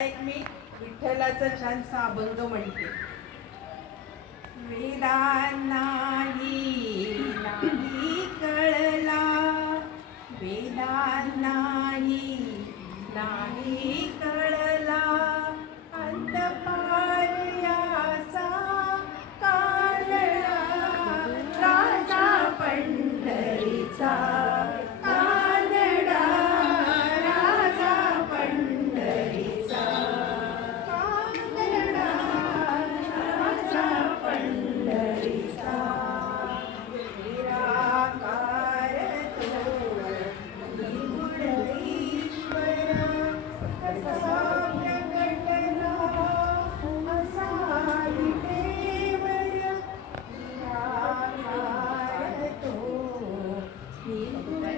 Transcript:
एक मी विठ्ठलाचा छानसा अभंग म्हणते. वेदा right?